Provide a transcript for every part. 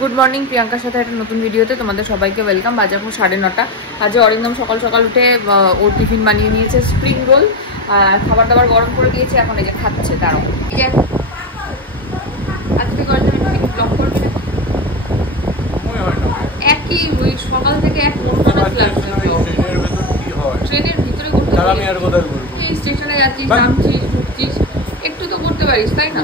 Good morning, প্রিয়াঙ্কার সাথে একটা নতুন ভিডিওতে তোমাদের সবাইকে ওয়েলকাম। বাজে এখন 9:30। আজ অরিন্দম সকাল সকাল উঠে ওর টিফিন বানিয়ে নিয়েছে স্প্রিং রোল, আর খাবার দাবার গরম করে দিয়েছে। এখন এই যে খাচ্ছে। তারও আজকে ব্লগ করবি না? একই ওই সকাল থেকে এক ট্রেনের ভিতরে স্টেশনে যাচ্ছিস, নামছিস, উঠছিস, একটু তো করতে পারিস, তাই না?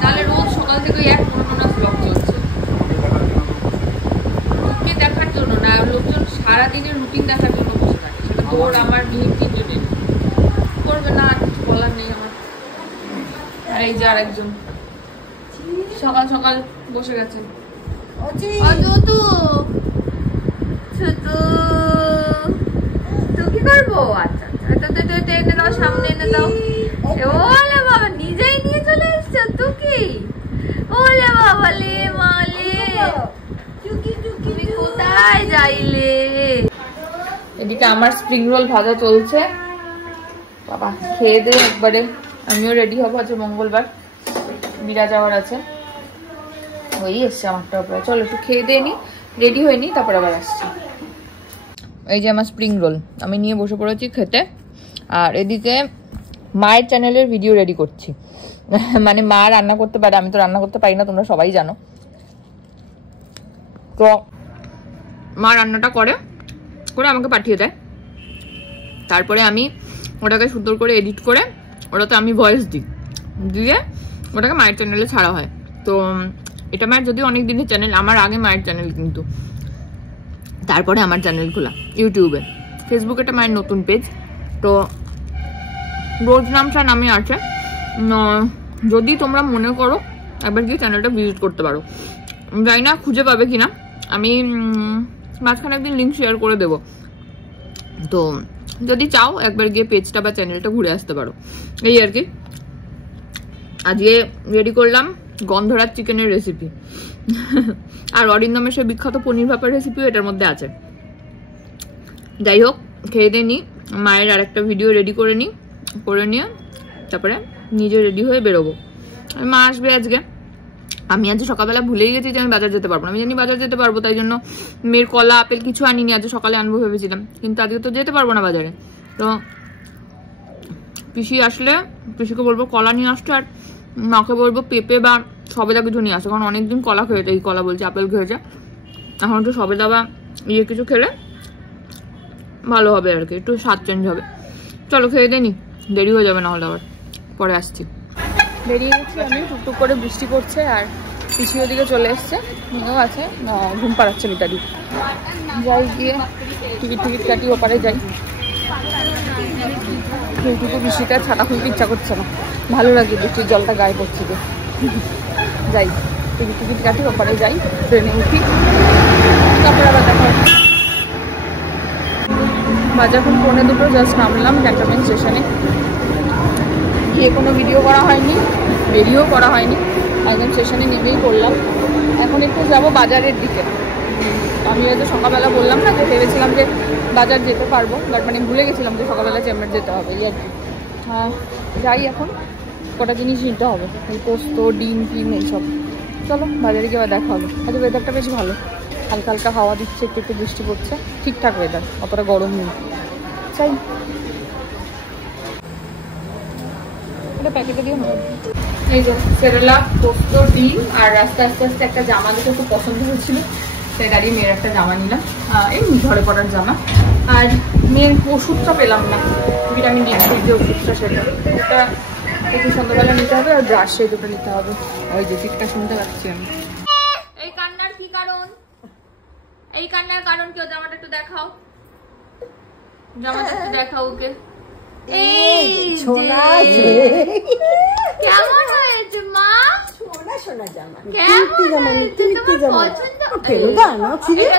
তাহলে রোজ সকাল থেকে এক মনোটোনাস ব্লগ চলছে। তোকে দেখার জন্য না, লোকজন সারাদিনের রুটিন দেখার জন্য বসে থাকে। সেটা তোর আমার মিহির তিনজনের করবে না, আর কিছু বলার নেই আমার। আর এই যে আরেকজন সকাল সকাল বসে গেছে। তো কি করবো? আচ্ছা আচ্ছা, এনে দাও, সামনে এনে দাও। ওলে বাবা, নিজেই নিয়ে চলে এসছো তো কি? ওলে বাবা লে মালে, তুমি কোথায় যাইলে? এদিকে আমার স্প্রিং রোল ভাজা চলছে। বাবা খেয়ে দে একবারে, আমিও রেডি হবো। আজ মঙ্গলবার, বিরা যাওয়ার আছে। ওই এসছে আমারটা উপরে। চলো একটু খেয়ে দিয়ে নি, রেডি হয়ে নি, তারপর আবার আসছি। এই যে আমার স্প্রিং রোল আমি নিয়ে বসে পড়েছি খেতে। আর এদিকে মায়ের চ্যানেলের ভিডিও রেডি করছি। মানে মা রান্না করতে পারে, আমি তো রান্না করতে পারি না, তোমরা সবাই জানো। তো মা রান্নাটা করে আমাকে পাঠিয়ে দেয়। তারপরে আমি ওটাকে সুন্দর করে এডিট করে ওটাতে আমি ভয়েস দিয়ে ওটাকে মায়ের চ্যানেলে ছাড়া হয়। তো এটা মায়ের যদি অনেক দিনের চ্যানেল, আমার আগে মায়ের চ্যানেল, কিন্তু তারপরে আমার চ্যানেল খোলা ইউটিউবে। ফেসবুকে এটা মায়ের নতুন পেজ। তো রোজ নামটা নামে আছে। যদি তোমরা মনে করো একবার গিয়ে চ্যানেলটা ভিজিট করতে পারো। জানি না খুঁজে পাবে কিনা, আমি মাঝখানে একদিন লিঙ্ক শেয়ার করে দেব। তো যদি চাও একবার গিয়ে পেজটা বা চ্যানেলটা ঘুরে আসতে পারো। এই আর কি। আজকে রেডি করলাম গন্ধরাজ চিকেনের রেসিপি। আর অরিন্দমের সে বিখ্যাত পনির ভাপার রেসিপিও এটার মধ্যে আছে। যাই হোক, খেয়ে দিয়ে নি, মায়ের আর একটা ভিডিও রেডি করে নিয়ে তারপরে নিজে রেডি হয়ে বেরোবো। মা আসবে আজকে। আমি আজ সকালবেলা ভুলেই গেছি যে আমি বাজার যেতে পারবো না। আমি জানি বাজার যেতে পারবো, তাই জন্য মেয়ের কলা আপেল কিছু আনিনি। আজ সকালে আনবো ভেবেছিলাম, কিন্তু আজকে তো যেতে পারবো না বাজারে। তো পিসি আসলে পিসিকে বলবো কলা নিয়ে আসতে, আর মাকে বলবো পেঁপে বা সবেদা কিছু নিয়ে আসে। কারণ অনেকদিন কলা খেয়েছে, এই কলা বলছে, আপেল খেয়েছে। এখন একটু সবেদা বা কিছু খেলে ভালো হবে আর কি, একটু স্বাদ চেঞ্জ হবে। চলো খেয়ে দিয়ে নি, দেরি হয়ে যাবে না হলে আবার। পরে আসছি। বেরিয়ে গেছি আমি, টুকটুক করে বৃষ্টি পড়ছে। আর পিসি ওদিকে চলে এসছে, মেয়েও আছে, ঘুম পাড়াচ্ছে মিতালি। যাই গিয়ে টিকিট কাটি ওপারে যাই। এইটুকু বৃষ্টিটা ছাতা খুলতে ইচ্ছা করছে না, ভালো লাগে বৃষ্টির জলটা গায়ে পড়ছে। যাই টিকিট কাটি ওপারে যাই, ট্রেনে উঠি, তারপরে আবার দেখা হচ্ছে। বাজে এখন 1:45, জাস্ট নামলাম ক্যান্টনমেন্ট স্টেশনে। গিয়ে কোনো ভিডিও করা হয়নি, বেরিয়েও করা হয়নি, একদম স্টেশনে নেমেই পড়লাম। এখন একটু যাবো বাজারের দিকে। আমি হয়তো সকালবেলা বললাম না যে ভেবেছিলাম যে বাজার যেতে পারবো, বাট মানে ভুলে গেছিলাম যে সকালবেলা চেম্বার যেতে হবে, এই আর কি। যাই, এখন কটা জিনিস নিতে হবে, এই পোস্ত, ডিম ফিম এইসব। চলো বাজারে গিয়ে দেখা হবে। আজ ওয়েদারটা বেশ ভালো, হালকা হালকা হাওয়া দিচ্ছে, একটু বৃষ্টি পড়ছে, ঠিকঠাক ওয়েদার, অতটা গরম নেই। চাই এটা প্যাকেটে দিয়ে হবে। এই যে কেরালা, পোস্ত, ডিম, আর আস্তে আস্তে একটা জামা যেটা খুব পছন্দ হয়েছিল, তাই দাঁড়িয়ে মেয়ের একটা জামা নিলাম, এই ঘরে পড়ার জামা। আর মেয়ের ওষুধটা পেলাম না, ভিটামিন ডি যে ওষুধটা, সেটা একটু সন্ধ্যাবেলা নিতে হবে। আর ব্রাশ, সেই দুটো নিতে হবে। ওই যে চিৎকার শুনতে পাচ্ছি আমি। এই কান্নার কি কারণ? এই কান্নার কারণ কেউ? জামাটা একটু দেখাও, জামাটা একটু দেখাও ওকে। এই কেমন হয়েছে মা? সোনা জামা,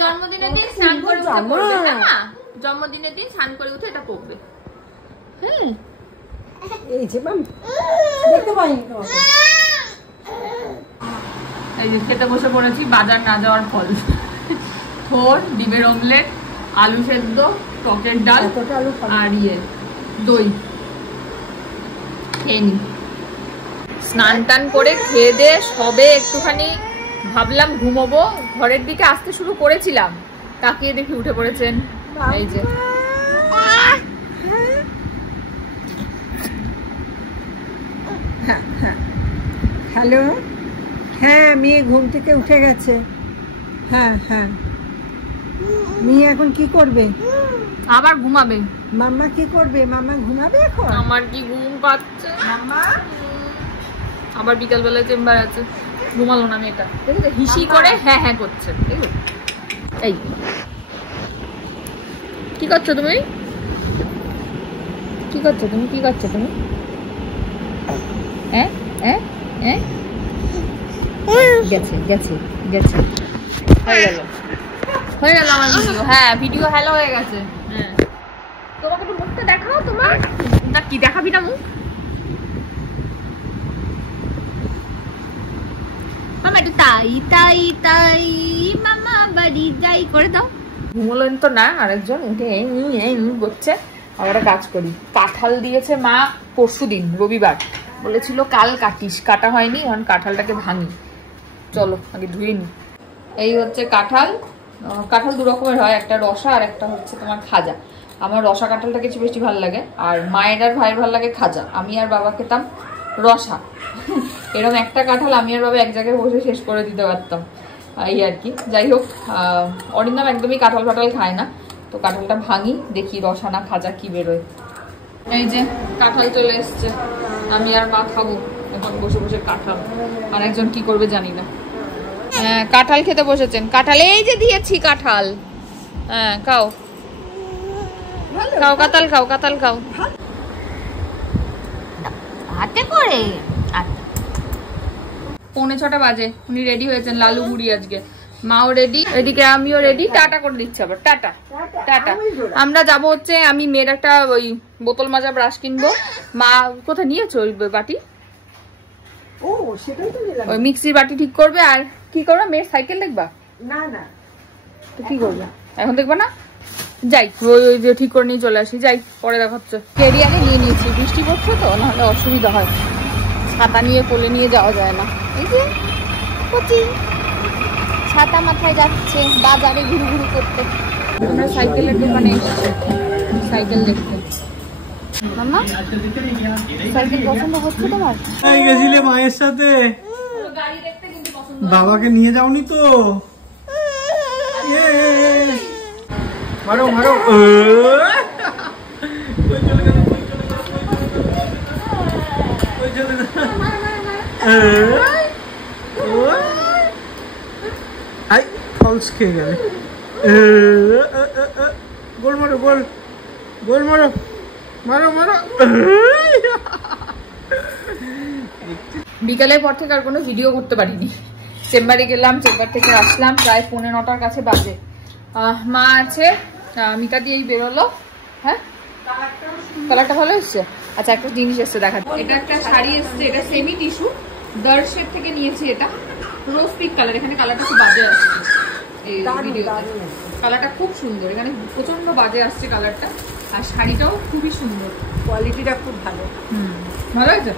জন্মদিনের দিন স্নান করে উঠে পড়বে না? জন্মদিনের দিন স্নান করে উঠে এটা পড়বে। হ্যাঁ, এই যে দেখতে পাইনি তোমাকে। এই যে খেতে বসে পড়েছি, বাজার না যাওয়ার ফল। থোর, ডিমের অমলেট, আলু সেদ্ধ, টকের ডাল, আর দই। খেয়ে নি। স্নান টান করে খেয়ে দিয়ে সবে একটুখানি ভাবলাম ঘুমোবো, ঘরের দিকে আসতে শুরু করেছিলাম, তাকিয়ে দেখি উঠে পড়েছেন। এই যে হ্যালো, হ্যাঁ মেয়ে ঘুম থেকে উঠে গেছে। হ্যাঁ হ্যাঁ, মেয়ে এখন কি করবে? আবার ঘুমাবে। মাম্মা কি করবে? মাম্মা ঘুমাবে এখন? আমার কি ঘুম পাচ্ছে মাম্মা, আবার বিকাল বেলায় চেম্বার আছে, ঘুমালো না মেয়েটা, দেখো হিসি করে হ্যাঁ হ্যাঁ করছে। এই কি করছো তুমি? কি করছো তুমি? কি করছো তুমি? গেছে গেছে গেছে, হয়ে গেল হয়ে গেল আমার ভিডিও। হ্যাঁ ভিডিও হ্যালো হয়ে গেছে। হ্যাঁ তোমাকে একটু মুখটা দেখাও, তোমার কি দেখাবি না মুখ? মামা একটু তাই তাই তাই মামা বাড়ি যাই করে দাও। ঘুমোলেন তো না, আরেকজন উঠে করছে। আমরা কাজ করি। কাঁঠাল দিয়েছে মা পরশুদিন রবিবার, বলেছিল কাল কাটিস, কাটা হয়নি, এখন কাঁঠালটাকে ভাঙি। চলো আগে ধুয়ে নি। এই হচ্ছে কাঁঠাল। কাঁঠাল দু রকমের হয়, একটা রসা আর একটা হচ্ছে তোমার খাজা। আমার রসা কাঁঠালটা কিছু বেশি ভালো লাগে, আর মায়ের আর ভাইয়ের ভালো লাগে খাজা। আমি আর বাবা খেতাম রসা। এরকম একটা কাঁঠাল আমি আর বাবা এক জায়গায় বসে শেষ করে দিতে পারতাম, এই আর কি। যাই হোক, অরিন্দম একদমই কাঁঠাল ফাটাল খায় না, তো কাঁঠালটা ভাঙি, দেখি রসা না খাজা কি বেরোয়। এই যে কাঁঠাল চলে এসছে, আমি আর মা খাবো এখন বসে বসে কাঁঠাল। আর একজন কি করবে জানি না। হ্যাঁ কাঁঠাল খেতে বসেছেন। কাঁঠাল এই যে দিয়েছি কাঁঠাল, হ্যাঁ খাও খাও, কাঁঠাল খাও, কাঁঠাল খাও হাতে করে। 6:45 বাজে, উনি রেডি হয়েছেন লালু মুড়ি আজকে। মাও রেডি, এদিকে আমিও রেডি। টাটা করে দিচ্ছি আবার, টাটা টাটা। আমরা যাব হচ্ছে, আমি মেয়ের একটা ওই বোতল মাজা ব্রাশ কিনবো। মা কোথায় নিয়েছো ওই বাটি? ও সেটাই তো নিলাম। ওই মিক্সির বাটি ঠিক করবে। আর কি করবে? মেয়ের সাইকেল দেখবা? না না, তো কি করবে এখন? দেখবা না? যাই ওই যে ঠিক করে নিয়ে চলে আসি, যাই পরে দেখাচ্ছে। কেরিয়ারে নিয়ে নিয়েছি, বৃষ্টি পড়ছে তো, নাহলে অসুবিধা হয়, ছাতা নিয়ে কোলে নিয়ে যাওয়া যায় না। এই যে কচি ছাতা মাথায় যাচ্ছে বাজারে ঘুরু ঘুরু করতে। আমরা সাইকেলের দোকানে এসেছি সাইকেল দেখতে। মাম্মা সাইকেল পছন্দ হচ্ছে তোমার? গেছিলে মায়ের সাথে? গাড়ি দেখতে কিন্তু পছন্দ। বাবাকে নিয়ে যাওনি তো? মারো মারো, ফলস খেয়ে গেলে। গোল মারো, গোল গোল মারো, মারো মারো। বিকালের পর থেকে আর কোনো ভিডিও করতে পারিনি। চেম্বারে গেলাম, চেম্বার থেকে আসলাম প্রায় 9:45 কাছে বাজে। মা আছে, মিতা দিয়েই বেরোলো। হ্যাঁ কালারটা ভালো এসছে। আচ্ছা একটা জিনিস এসছে দেখা, এটা একটা শাড়ি এসছে, এটা সেমি টিস্যু, দার্শের থেকে নিয়েছি। এটা রোজ পিঙ্ক কালার, এখানে কালারটা খুব বাজে আসছে এই ভিডিওতে। কালারটা খুব সুন্দর, এখানে প্রচন্ড বাজে আসছে কালারটা। আর শাড়িটাও খুবই সুন্দর, কোয়ালিটিটা খুব ভালো। ভালো হয়েছে।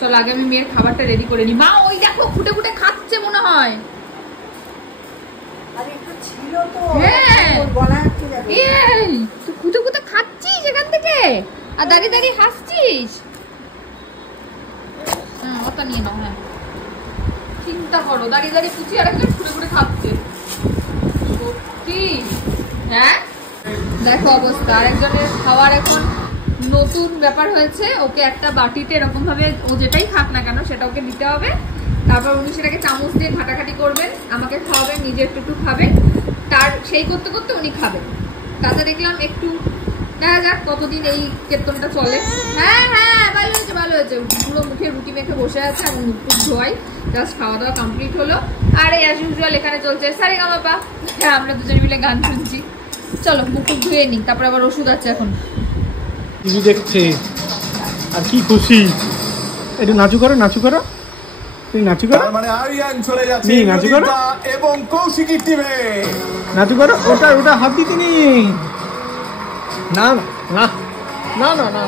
চল আগে আমি মেয়ের খাবারটা রেডি করে নি। মা ওই দেখো ফুটে ফুটে খাচ্ছে মনে হয়। আর একটু ছিল তো, হ্যাঁ বলা হচ্ছে যাবে। এই তুই ফুটে ফুটে খাচ্ছিস এখান থেকে আর দাঁড়িয়ে দাঁড়িয়ে হাসছিস। ওটা নিয়ে নাও। হ্যাঁ চিন্তা করো, দাঁড়িয়ে দাঁড়িয়ে কুচি আর একজন ফুটে ফুটে খাচ্ছে সত্যি। হ্যাঁ দেখো অবস্থা, আরেকজনের খাওয়ার এখন নতুন ব্যাপার হয়েছে। ওকে একটা বাটিতে এরকম ভাবে, ও যেটাই খাক না কেন সেটা ওকে দিতে হবে। তারপর উনি সেটাকে চামচ দিয়ে ঘাটাঘাটি করবেন, আমাকে খাওয়াবেন, নিজে একটু একটু খাবেন। তার সেই করতে করতে উনি খাবেন। তাতে দেখলাম একটু দেখা যাক কতদিন এই কেতনটা চলে। হ্যাঁ হ্যাঁ ভালো হয়েছে ভালো হয়েছে। পুরো মুখে রুটি মেখে বসে আছে, আমি মুখ টুক ধোয়াই, জাস্ট খাওয়া দাওয়া কমপ্লিট হলো। আর এই অ্যাজ ইউজুয়াল এখানে চলছে সারেগামাপা। হ্যাঁ আমরা দুজনে মিলে গান শুনছি। চলো মুখ টুক ধুয়ে নিই, তারপর আবার ওষুধ আছে এখন। টিভি দেখছে আর কি খুশি। একটু নাচু করো, নাচু করো, তুই নাচু করো। মানে আরিয়ান চলে যাচ্ছে নাচু করো এবং কৌশিকীর টিমে। নাচু করো, ওটা ওটা হাত দিতে নেই। না না না না না না,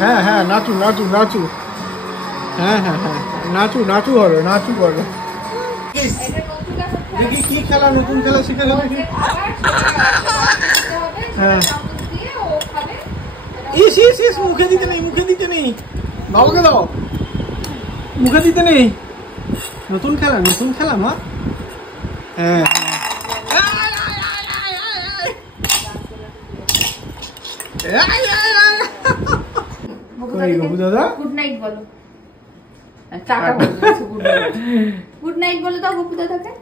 হ্যাঁ হ্যাঁ নাচু নাচু নাচু, হ্যাঁ হ্যাঁ হ্যাঁ নাচু নাচু করো, নাচু করো। দেখি কি খেলা, নতুন খেলা শিখে গেল কি? হ্যাঁ, ইস ইস ইস, মুখে দিতে নেই, মুখে দিতে নেই, বাবাকে দাও, মুখে দিতে নেই। নতুন খেলা, নতুন খেলা মা। হ্যাঁ, দাদা গুড নাইট বলো, গুড নাইট বলে দাও গপু দাদাকে।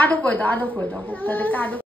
আদো কই দাও, আদো কই দাও গপু দাদাকে, আদো।